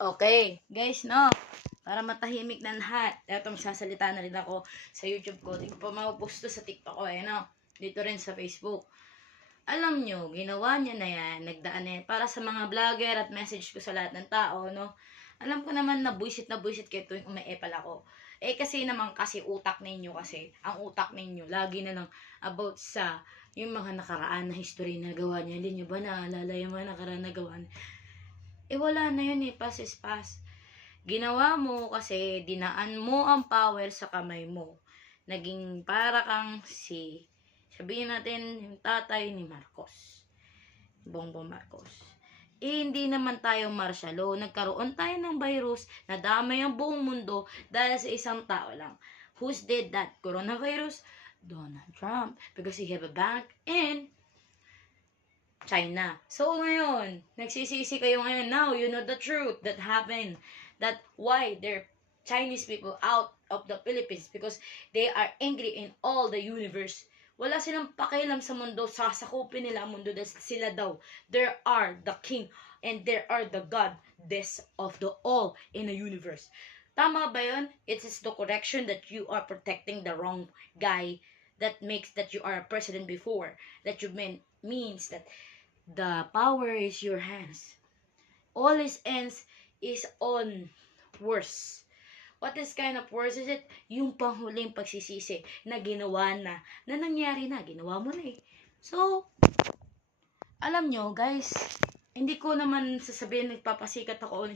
Okay, guys, no? Para matahimik na lahat. Eto, magsasalita na rin ako sa YouTube ko. Di ko pa mapupost sa TikTok ko, no? Dito rin sa Facebook. Alam nyo, ginawa niya na yan, nagdaan na yan, para sa mga vlogger at message ko sa lahat ng tao, no? Alam ko naman na buisit kayo tuwing umaepal ako. Kasi naman kasi utak ninyo kasi, ang utak ninyo, lagi na lang about sa yung mga nakaraan na history na gawa niya. Hindi nyo ba naalala yung mga nakaraan na gawa niya? Wala na yun pass is pass. Ginawa mo kasi dinaan mo ang power sa kamay mo. Naging para kang sabihin natin, yung tatay ni Marcos. Bongbong Marcos. Hindi naman tayo martial law. Nagkaroon tayo ng virus na damay ang buong mundo dahil sa isang tao lang. Who's did that? Coronavirus? Donald Trump. Because he have a bank in China. So, ngayon, nagsisisi kayo ngayon. Now, you know the truth that happened. That why they're Chinese people out of the Philippines because they are angry in all the universe. Wala silang pakialam sa mundo. Sasakupin nila ang mundo dahil sila daw. There are the king and there are the goddess of the all in the universe. Tama ba yun? It is the correction that you are protecting the wrong guy that makes that you are a president before. That you means that the power is your hands. All his ends is on worse. What is kind of worse is it? Yung panghuling pagsisisi na ginawa na nangyari na, ginawa mo na So, alam nyo guys, hindi ko naman sasabihin nagpapasikat ako,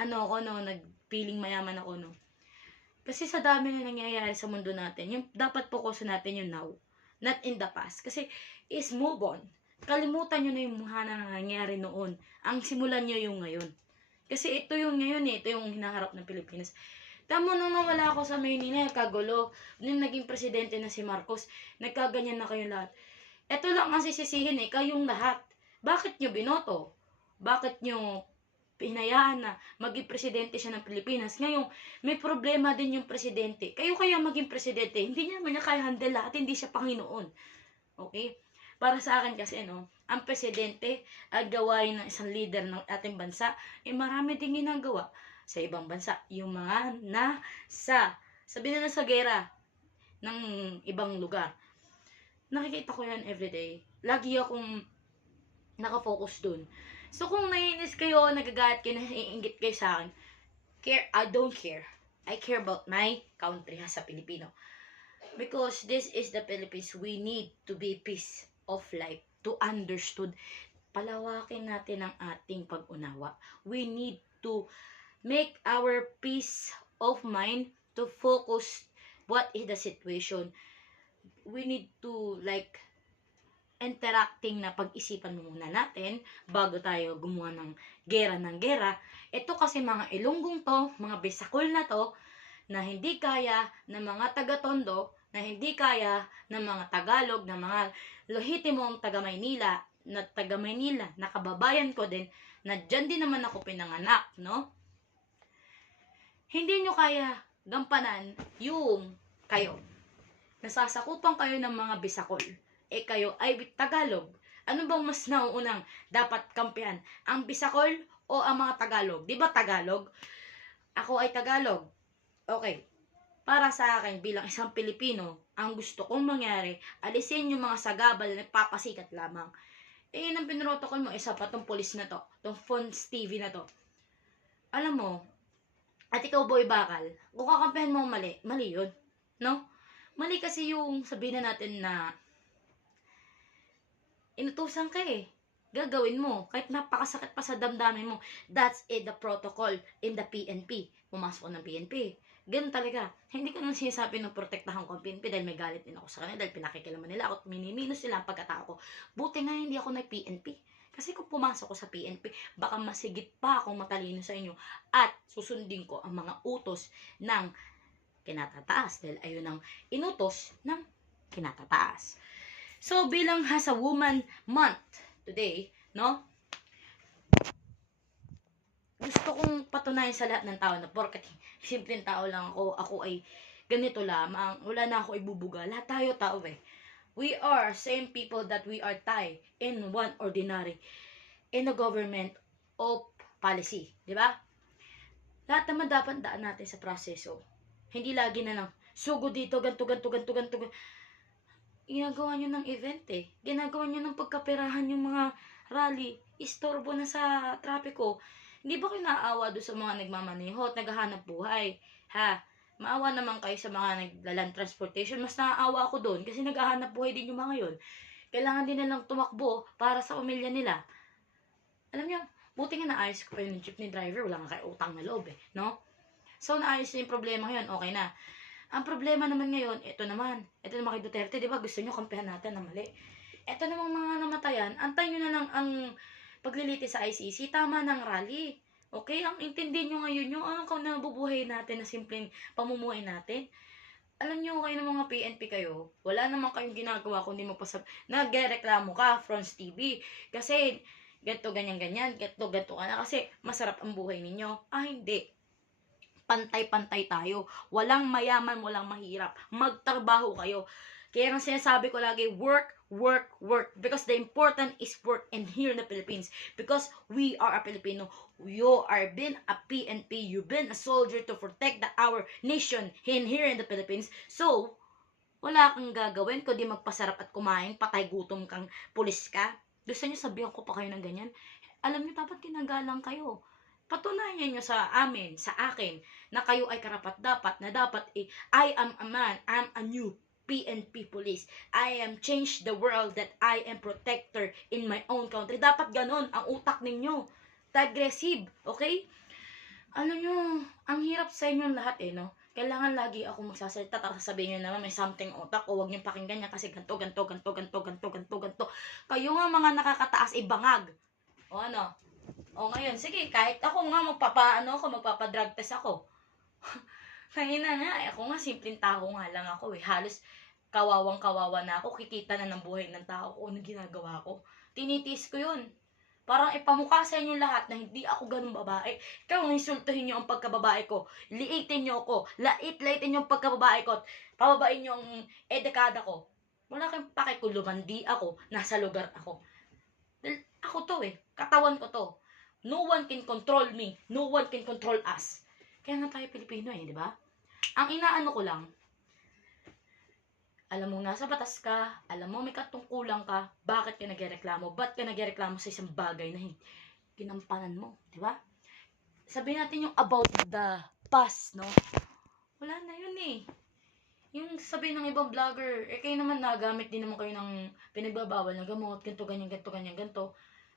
nagpiling mayaman ako, no. Kasi sa dami na nangyayari sa mundo natin, yung dapat fokusin natin yung now, not in the past. Kasi is move on. Kalimutan nyo na yung mga nangyayari noon. Ang simulan nyo yung ngayon. Kasi ito yung ngayon ito yung hinaharap ng Pilipinas. Tamo nung nawala ako sa Maynila, kagulo. Nung naging presidente na si Marcos, nagkaganyan na kayo lahat. Ito lang ang sisisihin kayong lahat. Bakit nyo binoto? Bakit nyo hinayaan na maging presidente siya ng Pilipinas? Ngayon, may problema din yung presidente. Kayo kaya maging presidente, hindi niya kaya handle lahat, hindi siya Panginoon. Okay? Para sa akin kasi, ang presidente ay gawain ng isang leader ng ating bansa, marami din ginagawa sa ibang bansa. Yung mga sabihin na sa gera ng ibang lugar. Nakikita ko yan everyday. Lagi akong nakafocus dun. So, kung naiinis kayo, nagagalit kayo, naiingit kayo sa akin, I don't care. I care about my country sa Pilipino. Because this is the Philippines, we need to be peace of life, to understood. Palawakin natin ang ating pag-unawa. We need to make our peace of mind to focus what is the situation. We need to interacting na pag-isipan muna natin bago tayo gumawa ng gera. Ito kasi mga Ilonggong to, mga Bisakol na to, na hindi kaya ng mga taga-Tondo, na hindi kaya ng mga Tagalog, ng mga lehitimong taga-Maynila, na kababayan ko din, na dyan din naman ako pinanganak, no? Hindi nyo kaya gampanan yung kayo. Nasasakupan kayo ng mga Bisakol. Kayo ay Tagalog. Ano bang mas nauunang dapat kampihan? Ang Bisakol o ang mga Tagalog? Di ba Tagalog? Ako ay Tagalog. Okay. Para sa akin, bilang isang Pilipino, ang gusto kong mangyari, alisin yung mga sagabal na nagpapasikat lamang. Yun ang pinrotocol mo, isa pa tong police na to, tong Fonz TV na to. Alam mo, at ikaw boy bakal, kung kakampihan mo mali yun. No? Mali kasi yung sabihin na natin na inutusan ka gagawin mo, kahit napakasakit pa sa damdamin mo. That's the protocol in the PNP. Pumasok ko ng PNP. Ganun talaga. Hindi ko nang sinasabi ng protektahan ko ang PNP dahil may galit din ako sa kanila dahil pinakikilaman nila ako at miniminos sila ang pagkatao ko. Buti nga hindi ako nag-PNP. Kasi kung pumasok ko sa PNP, baka masigit pa akong matalino sa inyo at susundin ko ang mga utos ng kinatataas dahil ayun ang inutos ng kinatataas. So, bilang has a woman month today, no? Gusto kong patunayan sa lahat ng tao na porket simpleng tao lang ako ay ganito lamang, wala na ako ibubuga. Lahat tayo tao We are same people that we are tied in one ordinary in the government of policy, di ba? Lahat naman dapat daan natin sa proseso. Hindi lagi na lang, sugo dito, ganto, ganto, ganto, ganto. Ginagawa nyo ng event eh. Ginagawa nyo ng pagkaperahan yung mga rally. Istorbo na sa trapiko. Hindi ba kayo naaawa doon sa mga nagmamaneho at naghahanap buhay? Ha? Maawa naman kayo sa mga naglaland transportation. Mas naaawa ako doon kasi naghahanap buhay din yung mga yun. Kailangan din nilang tumakbo para sa pamilya nila. Alam niyo, buti nga naayos ko pa yung jeepney driver. Wala nga kayo utang na loob eh. No? So, naayos na yung problema ngayon. Okay na. Ang problema naman ngayon, ito naman kay Duterte, di ba gusto nyo kampihan natin na mali. Ito namang mga namatayan, antayin nyo na lang ang paglilitis sa ICC, tama ng rally. Okay? Ang intindi nyo ngayon yung anong nabubuhay natin na simpleng pamumuhay natin. Alam nyo kayo ng mga PNP kayo, wala naman kayong ginagawa kundi nagreklamo ka, Fronts TV. Kasi, ganto ganyan, ganto ka na kasi masarap ang buhay ninyo. Hindi. Pantay-pantay tayo. Walang mayaman, walang mahirap. Magtrabaho kayo. Kaya nga sinasabi ko lagi, work, work, work. Because the important is work and here in the Philippines. Because we are a Filipino. You are been a PNP. You've been a soldier to protect our nation here in the Philippines. So, wala kang gagawin kundi magpasarap at kumain, patay gutom kang pulis ka. Gusto nyo sabihan ko pa kayo ng ganyan? Alam nyo, dapat kinagalang kayo. Patunayan nyo sa amin, sa akin, na kayo ay karapat-dapat, na dapat I am a man, I am a new PNP police. I am change the world that I am protector in my own country. Dapat ganon ang utak ninyo. Aggressive, okay? Alam nyo, ang hirap sa inyo lahat no? Kailangan lagi ako magsasalita, tapos sasabihin nyo naman may something utak o huwag nyo pakinggan niya kasi ganto. Kayo nga mga nakakataas ibangag. O ano? O ngayon, sige, kahit ako nga magpapadrug test ako. Kaya na, ako nga, simpleng tao nga lang ako Halos kawawang-kawawa na ako, kikita na ng buhay ng tao ko, anong ginagawa ko. Tinitis ko yun. Parang ipamukha sa inyo lahat na hindi ako ganun babae. Ikaw, insultuhin nyo ang pagkababae ko. Liitin nyo ako. Lait-laitin nyo ang pagkababae ko. Pababain nyo ang edekada ko. Wala kayong pakikuluman, di ako. Nasa lugar ako. Ako to katawan ko to. No one can control me. No one can control us. Kaya nga tayo Pilipino di ba? Ang inaano ko lang, alam mo nasa batas ka, alam mo may katungkulan ka, bakit ka nagreklamo? Ba't ka nagreklamo sa isang bagay na ginampanan mo, di ba? Sabihin natin yung about the past, no? Wala na yun Yung sabihin ng ibang vlogger, kayo naman nagamit din naman kayo ng pinagbabawal na gamot, ganito, ganyan.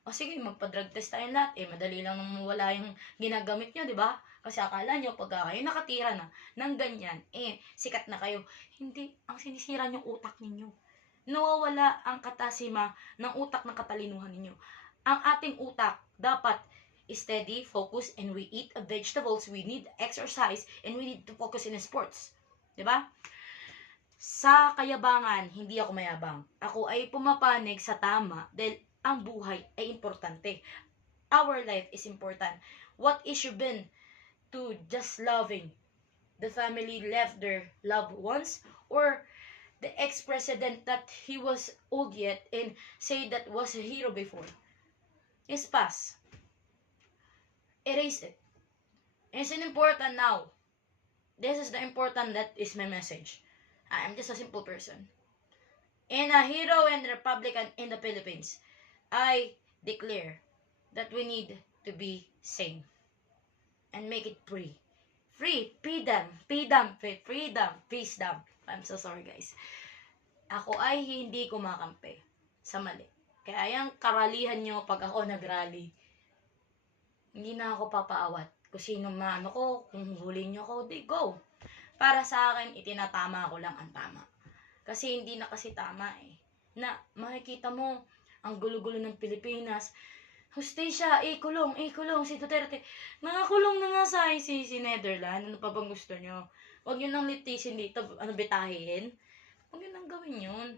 O sige, magpa-drug test tayo lahat. Madali lang nung wala yung ginagamit nyo, di ba? Kasi akala nyo, pagka kayo nakatira na ng ganyan, sikat na kayo. Hindi, ang sinisira nyo utak ninyo. Nawawala ang katasima ng utak ng katalinuhan ninyo. Ang ating utak, dapat steady, focus, and we eat vegetables, we need exercise, and we need to focus in sports. Di ba? Sa kayabangan, hindi ako mayabang. Ako ay pumapanig sa tama dahil ang buhay ay importante. Our life is important. What is you been to just loving the family left their loved ones, or the ex-president that he was old yet and say that was a hero before? Is past. Erase it. It's important now. This is the important, that is my message. I am just a simple person. And a hero and Republican in the Philippines. I declare that we need to be sane and make it free. Free, freedom, peace. I'm so sorry guys. Ako ay hindi kumakampi sa mali. Kaya yung karalihan nyo pag ako nagrally, hindi na ako papaawat. Kung sino maano ko, kung huli nyo ko, di go. Para sa akin, itinatama ko lang ang tama. Kasi hindi na kasi tama Na makikita mo, ang gulo-gulo ng Pilipinas. Hustisya, kulong si Duterte. Nakakulong na nga sa ICC Netherlands. Ano pa bang gusto nyo? Huwag nyo nang litisin dito, bitahin. Huwag nyo nang gawin yun.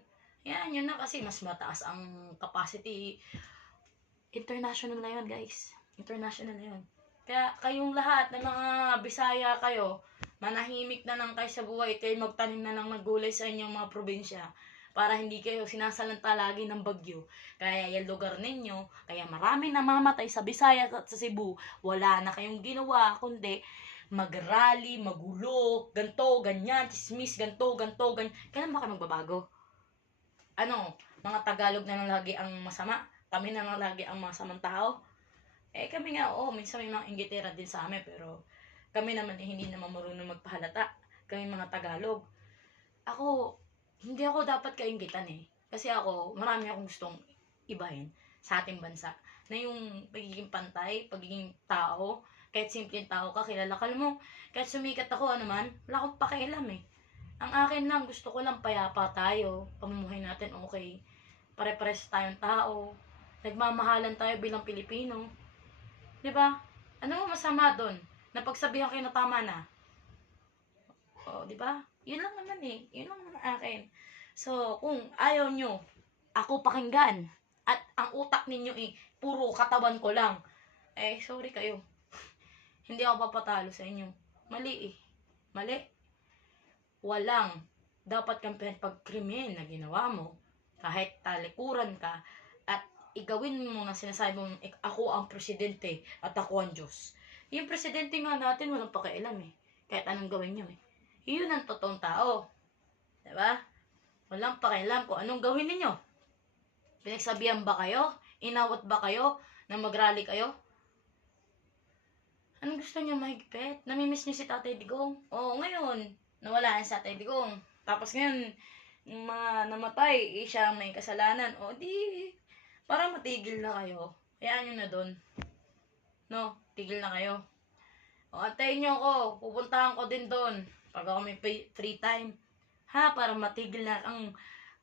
Yan, yun na kasi mas mataas ang capacity. International na yun, guys. International na yun. Kaya kayong lahat ng mga Bisaya kayo, manahimik na lang kayo sa buhay, kayo magtanim na lang ng gulay sa inyong mga probinsya. para hindi kayo sinasalanta lagi ng bagyo. Kaya yung lugar ninyo, kaya marami namamatay sa Visayas at sa Cebu, wala na kayong ginawa, kundi mag-rally, magulo, ganto, ganyan, chismis, ganto, ganto, ganyan. Kailan ba kayo magbabago? Ano, mga Tagalog na lang lagi ang masama? Kami na lang lagi ang masamang tao? Eh kami nga, oo, minsan may mga inggitera din sa amin, pero kami naman hindi naman marunong magpahalata. Kami mga Tagalog. Ako, hindi ako dapat kainggitan eh. Kasi ako, marami akong gustong ibahin sa ating bansa. Na yung pagiging pantay, pagiging tao, kahit simpleng tao ka, kilala ka. Alam mo, kahit sumikat ako, ano man, wala akong pakialam eh. Ang akin lang, gusto ko lang payapa tayo, pamumuhay natin okay. Pare-pares tayong tao, nagmamahalan tayo bilang Pilipino. 'Di ba? Ano masama doon? Napagsabihan kayo na tama na. Oh, 'di ba? 'Yun lang naman eh. 'Yun lang naman akin. So, kung ayaw nyo ako pakinggan at ang utak ninyo eh puro katawan ko lang, eh sorry kayo. Hindi ako papatalo sa inyo. Mali eh. Mali. Walang dapat kampihan pag krimen na ginawa mo. Kahit talikuran ka at igawin mo na sinasabi mo, ako ang presidente at ako ang Diyos. Yung presidente nga natin, walang pakialam eh. Kahit anong gawin nyo eh. Yun ang totoong tao. Diba? Walang pakialam kung anong gawin ninyo. Pinagsabihan ba kayo? Inawat ba kayo? Na mag-rally kayo? Anong gusto nyo mahigpit? Namimiss nyo si Tatay Digong? Oo, ngayon, nawala na si Tatay Digong. Tapos ngayon, yung mga namatay, siya may kasalanan. O di, para matigil na kayo. Hayaan nyo na dun. No, tigil na kayo. O antayin nyo ako, pupuntahan ko din dun. Pag ako may free time. Ha, para matigil na ang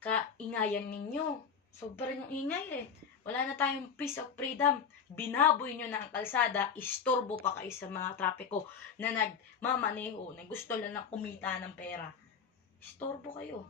kaingayan ninyo. Sobrang yung ingay eh. Wala na tayong peace of freedom. Binaboy nyo na ang kalsada, istorbo pa kayo sa mga trapiko na nagmamaneho, na gusto lang na kumita ng pera. Istorbo kayo.